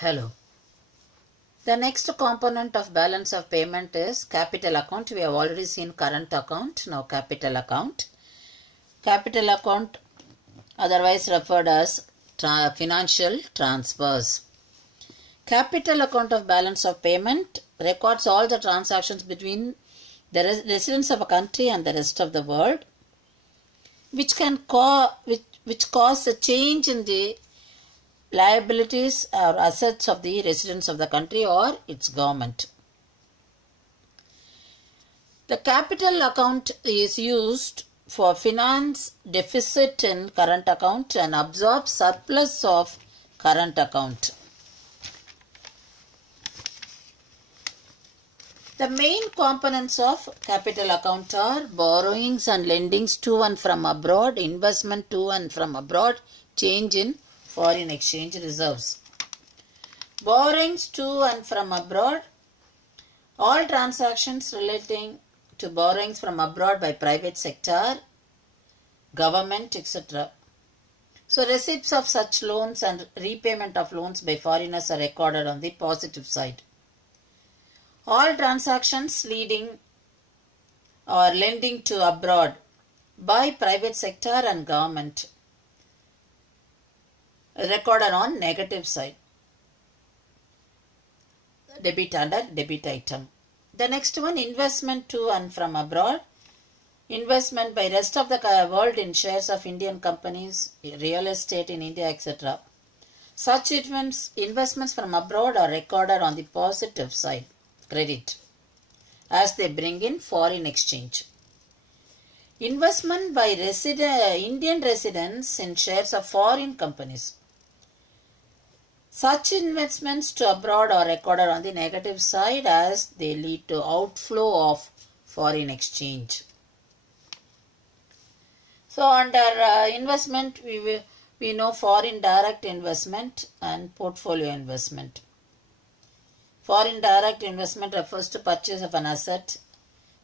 Hello. The next component of balance of payment is capital account. We have already seen current account. Now capital account. Capital account, otherwise referred as financial transfers. Capital account of balance of payment records all the transactions between the residents of a country and the rest of the world, which cause a change in the liabilities or assets of the residents of the country or its government. The capital account is used for finance deficit in current account and absorb surplus of current account. The main components of capital account are borrowings and lendings to and from abroad, investment to and from abroad, change in foreign exchange reserves. Borrowings to and from abroad, all transactions relating to borrowings from abroad by private sector, government, etc. So receipts of such loans and repayment of loans by foreigners are recorded on the positive side. All transactions leading or lending to abroad by private sector and government recorded on negative side. Debit under debit item. The next one, investment to and from abroad. Investment by rest of the world in shares of Indian companies, real estate in India, etc. Such investments from abroad are recorded on the positive side, credit, as they bring in foreign exchange. Investment by Indian residents in shares of foreign companies. Such investments to abroad are recorded on the negative side as they lead to outflow of foreign exchange. So under investment, we know foreign direct investment and portfolio investment. Foreign direct investment refers to purchase of an asset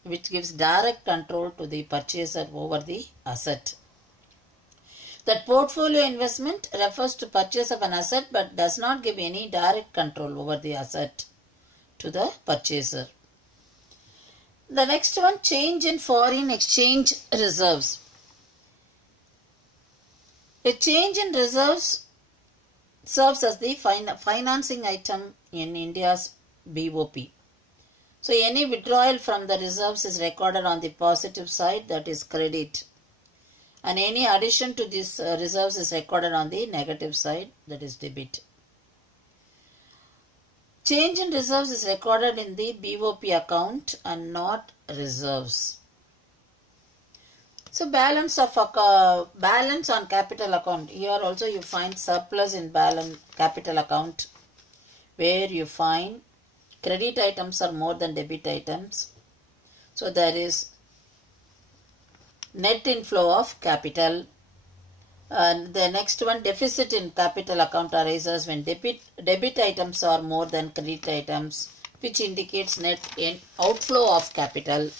which gives direct control to the purchaser over the asset. That portfolio investment refers to purchase of an asset but does not give any direct control over the asset to the purchaser. The next one, change in foreign exchange reserves. A change in reserves serves as the financing item in India's BOP. So any withdrawal from the reserves is recorded on the positive side, that is credit. And any addition to these reserves is recorded on the negative side, that is debit. Change in reserves is recorded in the BOP account and not reserves. So balance on capital account. Here also you find surplus in capital account, where you find credit items are more than debit items. So there is net inflow of capital. And the next one, deficit in capital account arises when debit items are more than credit items, which indicates net outflow of capital.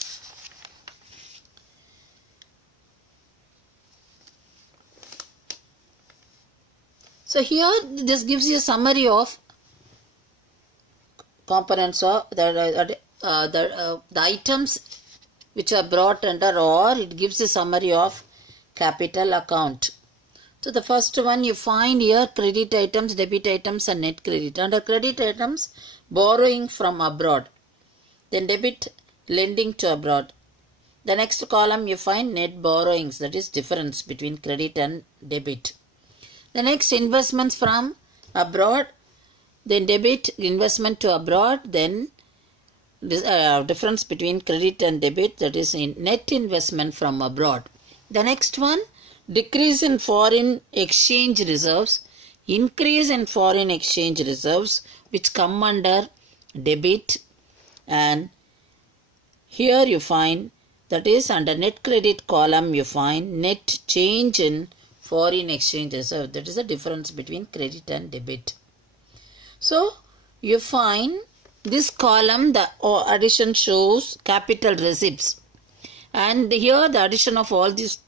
So here this gives you a summary of components of the items which are brought under, or it gives a summary of capital account. So the first one you find here, credit items, debit items and net credit. Under credit items, borrowing from abroad. Then debit, lending to abroad. The next column you find net borrowings, that is difference between credit and debit. The next, investments from abroad, then debit, investment to abroad, then difference between credit and debit, that is in net investment from abroad. The next one, decrease in foreign exchange reserves, increase in foreign exchange reserves, which come under debit. And here you find, that is under net credit column, you find net change in foreign exchange reserve. That is the difference between credit and debit. So you find this column, the addition shows capital receipts, and here the addition of all these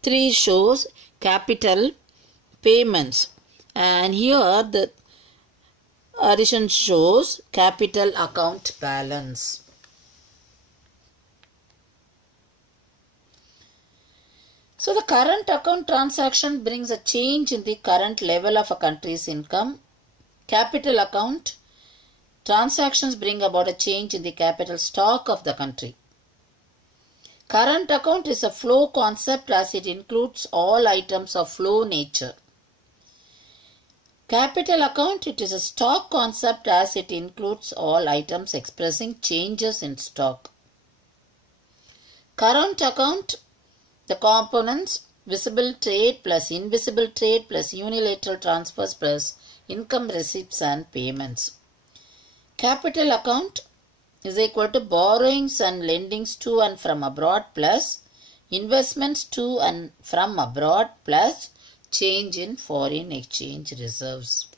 three shows capital payments. And here the Addition shows capital account balance. So the current account transaction brings a change in the current level of a country's income. Capital account transactions bring about a change in the capital stock of the country. Current account is a flow concept as it includes all items of flow nature. Capital account, it is a stock concept as it includes all items expressing changes in stock. Current account, the components visible trade plus invisible trade plus unilateral transfers plus income receipts and payments. Capital account is equal to borrowings and lendings to and from abroad plus investments to and from abroad plus change in foreign exchange reserves.